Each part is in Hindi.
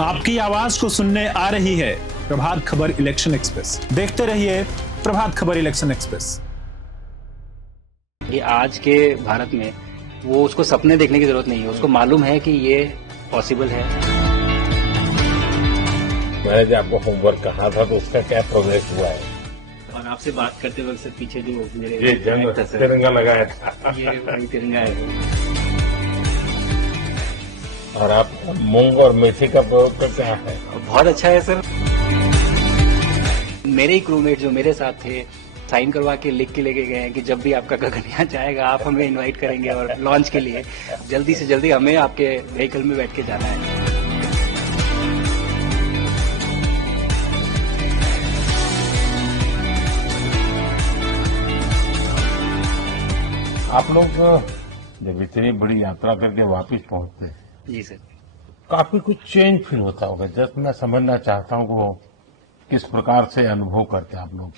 आपकी आवाज को सुनने आ रही है प्रभात खबर इलेक्शन एक्सप्रेस। देखते रहिए प्रभात खबर इलेक्शन एक्सप्रेस। ये आज के भारत में वो उसको सपने देखने की जरूरत नहीं है, उसको मालूम है कि ये पॉसिबल है। मैंने जो आपको होमवर्क कहा था तो उसका क्या प्रोग्रेस हुआ है? और आपसे बात करते वक्त सर पीछे जो मेरे ये जंग तिरंगा लगाया था, ये वही तिरंगा है। और आप मूंग और मेथी का प्रयोग करते हैं? बहुत अच्छा है सर। मेरे ही क्रूमेट जो मेरे साथ थे साइन करवा के लिख के लेके गए हैं कि जब भी आपका गगनयान जाएगा आप हमें इनवाइट करेंगे और लॉन्च के लिए जल्दी से जल्दी हमें आपके व्हीकल में बैठ के जाना है। आप लोग जब इतनी बड़ी यात्रा करके वापस पहुंचते हैं, जी सर, काफी कुछ चेंज फील होता होगा। जस्ट मैं समझना चाहता हूँ वो किस प्रकार से अनुभव करते हैं आप लोग।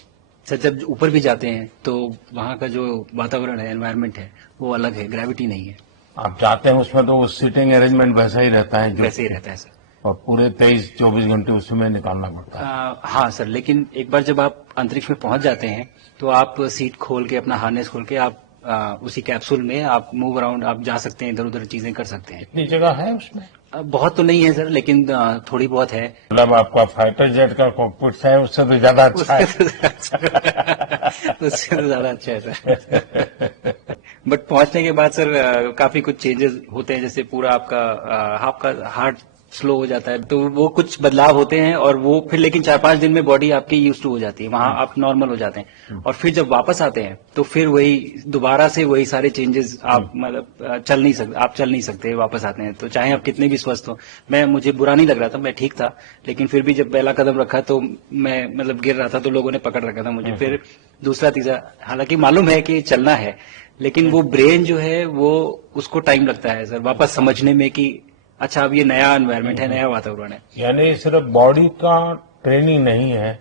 सर जब ऊपर भी जाते हैं तो वहाँ का जो वातावरण है, एनवायरनमेंट है, वो अलग है, ग्रेविटी नहीं है। आप जाते हैं उसमें तो वो सीटिंग अरेंजमेंट वैसा ही रहता है, वैसे ही रहता है सर। और पूरे 23-24 घंटे उसमें निकालना पड़ता है। हाँ सर, लेकिन एक बार जब आप अंतरिक्ष में पहुंच जाते हैं तो आप सीट खोल के अपना हार्नेस खोल के आप उसी कैप्सूल में आप मूव अराउंड आप जा सकते हैं, इधर उधर चीजें कर सकते हैं। इतनी जगह है उसमें? बहुत तो नहीं है सर, लेकिन थोड़ी बहुत है। मतलब आपका फाइटर जेट का कॉकपिट है उससे तो ज्यादा अच्छा है। उससे तो ज्यादा अच्छा है सर। बट पहुंचने के बाद सर काफी कुछ चेंजेस होते हैं, जैसे पूरा आपका हार्ट स्लो हो जाता है, तो वो कुछ बदलाव होते हैं और वो फिर लेकिन 4-5 दिन में बॉडी आपकी यूज टू हो जाती है, वहां आप नॉर्मल हो जाते हैं। और फिर जब वापस आते हैं तो फिर वही दोबारा से वही सारे चेंजेस आप मतलब चल नहीं सकते वापस आते हैं, तो चाहे आप कितने भी स्वस्थ हो। मुझे बुरा नहीं लग रहा था, मैं ठीक था, लेकिन फिर भी जब पहला कदम रखा तो मैं मतलब गिर रहा था तो लोगों ने पकड़ रखा था मुझे। फिर दूसरा तीसरा, हालांकि मालूम है कि चलना है, लेकिन वो ब्रेन जो है वो उसको टाइम लगता है सर वापस समझने में कि अच्छा अब ये नया एनवायरनमेंट है, नया वातावरण है। यानी सिर्फ बॉडी का ट्रेनिंग नहीं है,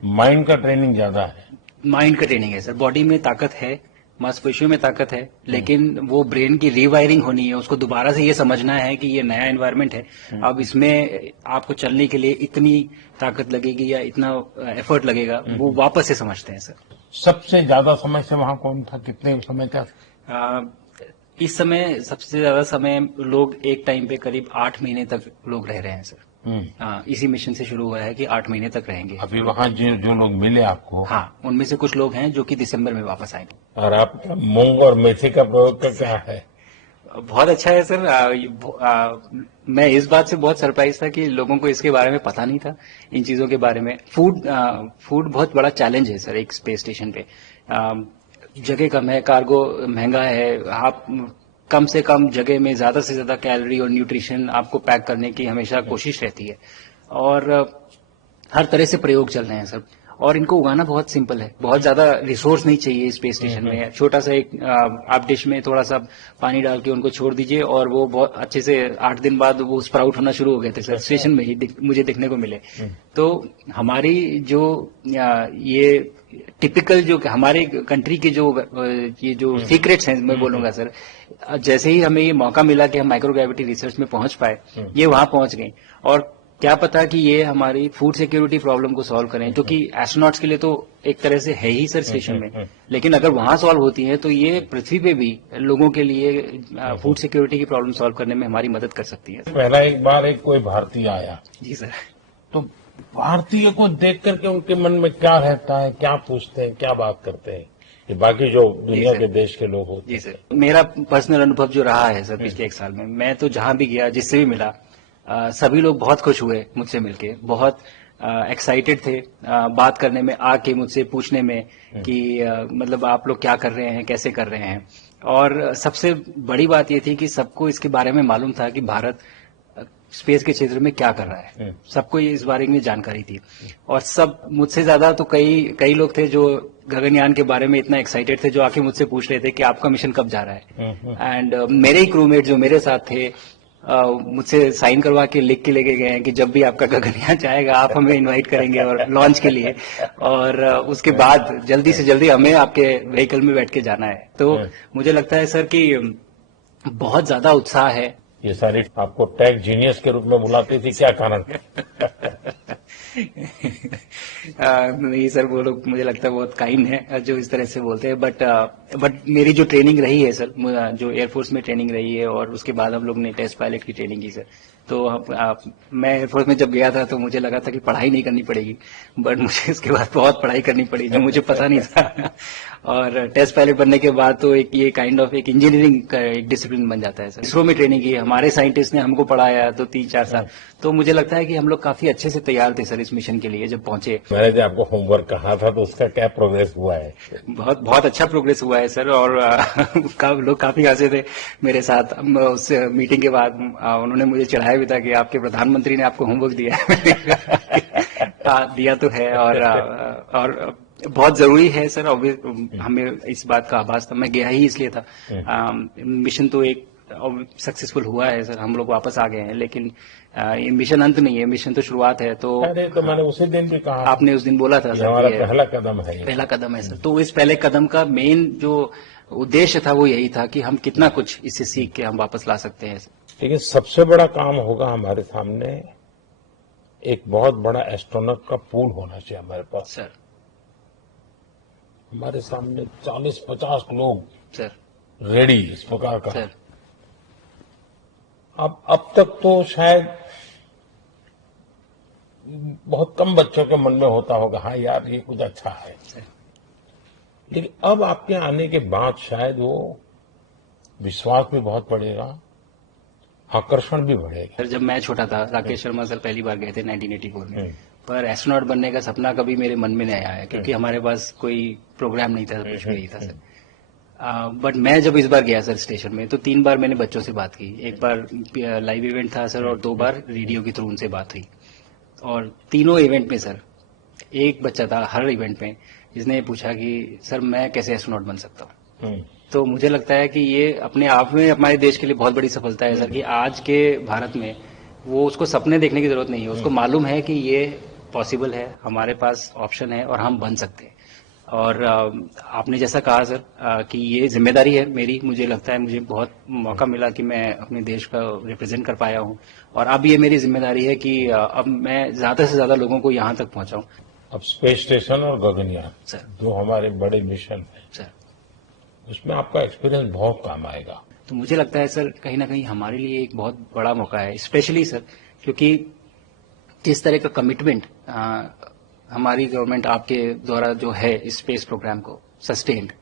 माइंड का ट्रेनिंग ज्यादा है। माइंड का ट्रेनिंग है सर। बॉडी में ताकत है, मांसपेशियों में ताकत है, लेकिन वो ब्रेन की रीवायरिंग होनी है, उसको दोबारा से ये समझना है कि ये नया एनवायरनमेंट है। अब इसमें आपको चलने के लिए इतनी ताकत लगेगी या इतना एफर्ट लगेगा, वो वापस से समझते हैं सर। सबसे ज्यादा समय से वहां कौन था, कितने समय का? इस समय सबसे ज्यादा समय लोग एक टाइम पे करीब 8 महीने तक लोग रह रहे हैं सर। इसी मिशन से शुरू हुआ है कि 8 महीने तक रहेंगे। अभी वहाँ जो लोग मिले आपको? हाँ, उनमें से कुछ लोग हैं जो कि दिसंबर में वापस आएंगे। और आप मूंग और मेथी का प्रयोग का क्या है? बहुत अच्छा है सर। मैं इस बात से बहुत सरप्राइज था कि लोगों को इसके बारे में पता नहीं था, इन चीजों के बारे में। फूड बहुत बड़ा चैलेंज है सर एक स्पेस स्टेशन पे। जगह कम है, कार्गो महंगा है, आप कम से कम जगह में ज्यादा से ज्यादा कैलोरी और न्यूट्रिशन आपको पैक करने की हमेशा कोशिश रहती है, और हर तरह से प्रयोग चल रहे हैं सर। और इनको उगाना बहुत सिंपल है, बहुत ज्यादा रिसोर्स नहीं चाहिए स्पेस स्टेशन में। छोटा सा एक आप डिश में थोड़ा सा पानी डाल के उनको छोड़ दीजिए और वो बहुत अच्छे से 8 दिन बाद वो स्प्राउट होना शुरू हो गए थे सर, स्टेशन में ही मुझे देखने को मिले। तो हमारी जो ये टिपिकल जो हमारे कंट्री के जो ये जो सीक्रेट्स हैं, मैं बोलूंगा सर, जैसे ही हमें ये मौका मिला कि हम माइक्रोग्रेविटी रिसर्च में पहुंच पाए, ये वहां पहुंच गए। और क्या पता कि ये हमारी फूड सिक्योरिटी प्रॉब्लम को सॉल्व करें, क्योंकि एस्ट्रोनॉट्स के लिए तो एक तरह से है ही सर स्टेशन में, लेकिन अगर वहां सॉल्व होती है तो ये पृथ्वी पे भी लोगों के लिए फूड सिक्योरिटी की प्रॉब्लम सॉल्व करने में हमारी मदद कर सकती है। पहला एक बार कोई भारतीय आया। जी सर। तो भारतीय को देख करके उनके मन में क्या रहता है, क्या पूछते हैं, क्या बात करते हैं, ये बाकी जो दुनिया के देश के लोग होते हैं? जी सर, मेरा पर्सनल अनुभव जो रहा है सर पिछले 1 साल में, मैं तो जहां भी गया, जिससे भी मिला, सभी लोग बहुत खुश हुए मुझसे मिलके, बहुत एक्साइटेड थे बात करने में, आके मुझसे पूछने में कि मतलब आप लोग क्या कर रहे हैं, कैसे कर रहे हैं। और सबसे बड़ी बात ये थी कि सबको इसके बारे में मालूम था कि भारत स्पेस के क्षेत्र में क्या कर रहा है, सबको इस बारे में जानकारी थी। और सब मुझसे ज्यादा तो कई लोग थे जो गगनयान के बारे में इतना एक्साइटेड थे, जो आके मुझसे पूछ रहे थे कि आपका मिशन कब जा रहा है। एंड मेरे ही क्रूमेट जो मेरे साथ थे मुझसे साइन करवा के लिख के लेके गए हैं कि जब भी आपका गगनयान जाएगा आप हमें इनवाइट करेंगे और लॉन्च के लिए, और उसके बाद जल्दी से जल्दी हमें आपके व्हीकल में बैठ के जाना है। तो मुझे लगता है सर कि बहुत ज्यादा उत्साह है ये सारी आपको टेक जीनियस के रूप में बुलाती थी, क्या कारण? नहीं सर, वो लोग मुझे लगता है बहुत काइंड है जो इस तरह से बोलते हैं, बट मेरी जो ट्रेनिंग रही है सर, जो एयरफोर्स में ट्रेनिंग रही है और उसके बाद हम लोग ने टेस्ट पायलट की ट्रेनिंग की सर। तो मैं एयरफोर्स में जब गया था तो मुझे लगा था कि पढ़ाई नहीं करनी पड़ेगी, बट मुझे इसके बाद बहुत पढ़ाई करनी पड़ी जो मुझे पता नहीं था। और टेस्ट पायलट बनने के बाद तो एक ये काइंड ऑफ एक इंजीनियरिंग का एक डिसिप्लिन बन जाता है सर। इसरो में ट्रेनिंग की, हमारे साइंटिस्ट ने हमको पढ़ाया तो 3-4 साल, तो मुझे लगता है कि हम लोग काफी अच्छे से तैयार थे सर इस मिशन के लिए जब पहुंचे। मैंने जो आपको होमवर्क कहा था तो उसका क्या प्रोग्रेस हुआ है? बहुत बहुत अच्छा प्रोग्रेस हुआ है सर, और लोग काफी हंसे थे मेरे साथ। उस मीटिंग के बाद उन्होंने मुझे चढ़ाया भी था कि आपके प्रधानमंत्री ने आपको होमवर्क दिया है। दिया तो है, और बहुत जरूरी है सर। हमें इस बात का आभास था, मैं गया ही इसलिए था। मिशन तो एक सक्सेसफुल हुआ है सर, हम लोग वापस आ गए हैं, लेकिन ये मिशन अंत नहीं है, मिशन तो शुरुआत है। तो अरे तो मैंने उसी दिन भी कहा, आपने उस दिन बोला था सर, हमारा पहला कदम है, पहला कदम है सर। तो इस पहले कदम का मेन जो उद्देश्य था वो यही था कि हम कितना कुछ इससे सीख के हम वापस ला सकते हैं। लेकिन सबसे बड़ा काम होगा हमारे सामने, एक बहुत बड़ा एस्ट्रोनॉट का पूल होना चाहिए हमारे पास सर। हमारे सामने 40-50 लोग सर रेडी इस प्रकार का सर। अब तक तो शायद बहुत कम बच्चों के मन में होता होगा, हाँ यार ये कुछ अच्छा है, लेकिन अब आपके आने के बाद शायद वो विश्वास भी बहुत बढ़ेगा, आकर्षण भी बढ़ेगा। सर जब मैं छोटा था, राकेश शर्मा सर पहली बार गए थे 1984 में, पर एस्ट्रोनॉट बनने का सपना कभी मेरे मन में नहीं आया, क्योंकि हमारे पास कोई प्रोग्राम नहीं था, कुछ भी नहीं था सर। बट मैं जब इस बार गया सर स्टेशन में, तो 3 बार मैंने बच्चों से बात की। एक बार लाइव इवेंट था सर, और 2 बार रेडियो के थ्रू उनसे बात हुई। और तीनों इवेंट में सर एक बच्चा था हर इवेंट में जिसने पूछा कि सर मैं कैसे एस्ट्रोनॉट बन सकता हूँ। तो मुझे लगता है कि ये अपने आप में हमारे देश के लिए बहुत बड़ी सफलता है सर, कि आज के भारत में वो उसको सपने देखने की जरूरत नहीं है, उसको मालूम है कि ये पॉसिबल है, हमारे पास ऑप्शन है और हम बन सकते हैं। और आपने जैसा कहा सर कि ये जिम्मेदारी है मेरी, मुझे लगता है मुझे बहुत मौका मिला कि मैं अपने देश का रिप्रेजेंट कर पाया हूँ, और अब ये मेरी जिम्मेदारी है कि अब मैं ज्यादा से ज्यादा लोगों को यहाँ तक पहुँचाऊँ। अब स्पेस स्टेशन और गगनयान सर, जो हमारे बड़े मिशन है सर, उसमें आपका एक्सपीरियंस बहुत काम आएगा। तो मुझे लगता है सर कहीं ना कहीं हमारे लिए एक बहुत बड़ा मौका है, स्पेशली सर क्योंकि इस तरह का कमिटमेंट हमारी गवर्नमेंट आपके द्वारा जो है इस स्पेस प्रोग्राम को sustained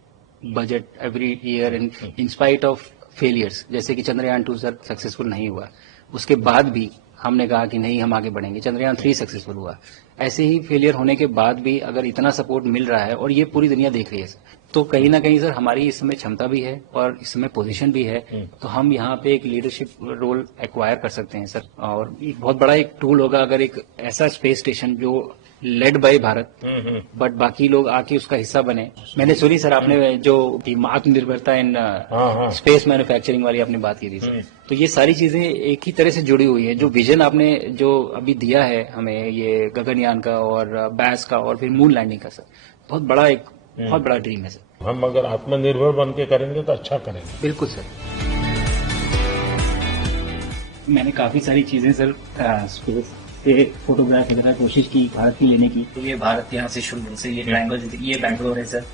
budget every year in spite of failures, जैसे कि चंद्रयान 2 सर सक्सेसफुल नहीं हुआ, उसके बाद भी हमने कहा कि नहीं हम आगे बढ़ेंगे, चंद्रयान 3 सक्सेसफुल हुआ। ऐसे ही फेलियर होने के बाद भी अगर इतना सपोर्ट मिल रहा है और ये पूरी दुनिया देख रही है सर, तो कहीं ना कहीं सर हमारी इस समय क्षमता भी है और इस समय पोजीशन भी है, तो हम यहाँ पे एक लीडरशिप रोल एक्वायर कर सकते हैं सर। और एक बहुत बड़ा एक टूल होगा अगर एक ऐसा स्पेस स्टेशन जो लेड बाय भारत बट बाकी लोग आके उसका हिस्सा बने। मैंने सुनी सर आपने जो आत्मनिर्भरता इन स्पेस मैन्युफैक्चरिंग वाली आपने बात की थी सर, तो ये सारी चीजें एक ही तरह से जुड़ी हुई है। जो विजन आपने जो अभी दिया है हमें ये गगनयान का और बैस का और फिर मून लैंडिंग का सर, बहुत बड़ा ड्रीम है सर। हम अगर आत्मनिर्भर बन के करेंगे तो अच्छा करेंगे। बिल्कुल सर। मैंने काफी सारी चीजें सर स्पेस पे फोटोग्राफ वगैरह कोशिश की भारत की लेने की। तो ये भारत यहाँ से शुरू से ये ट्रायंगल, ये बैंगलोर है सर,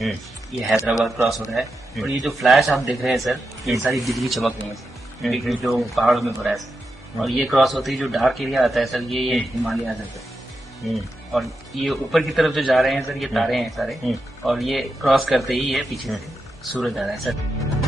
ये हैदराबाद क्रॉस हो रहा है, और ये जो फ्लैश आप देख रहे हैं सर ये सारी बिजली चमक रही है सर, बिजली जो पहाड़ों में हो रहा है सर। और ये क्रॉस होते ही जो डार्क एरिया आता है सर ये हिमालय आ जाता है, और ये ऊपर की तरफ जो जा रहे हैं सर ये तारे हैं सारे, और ये क्रॉस करते ही ये पीछे से सूरज आ रहा है सर।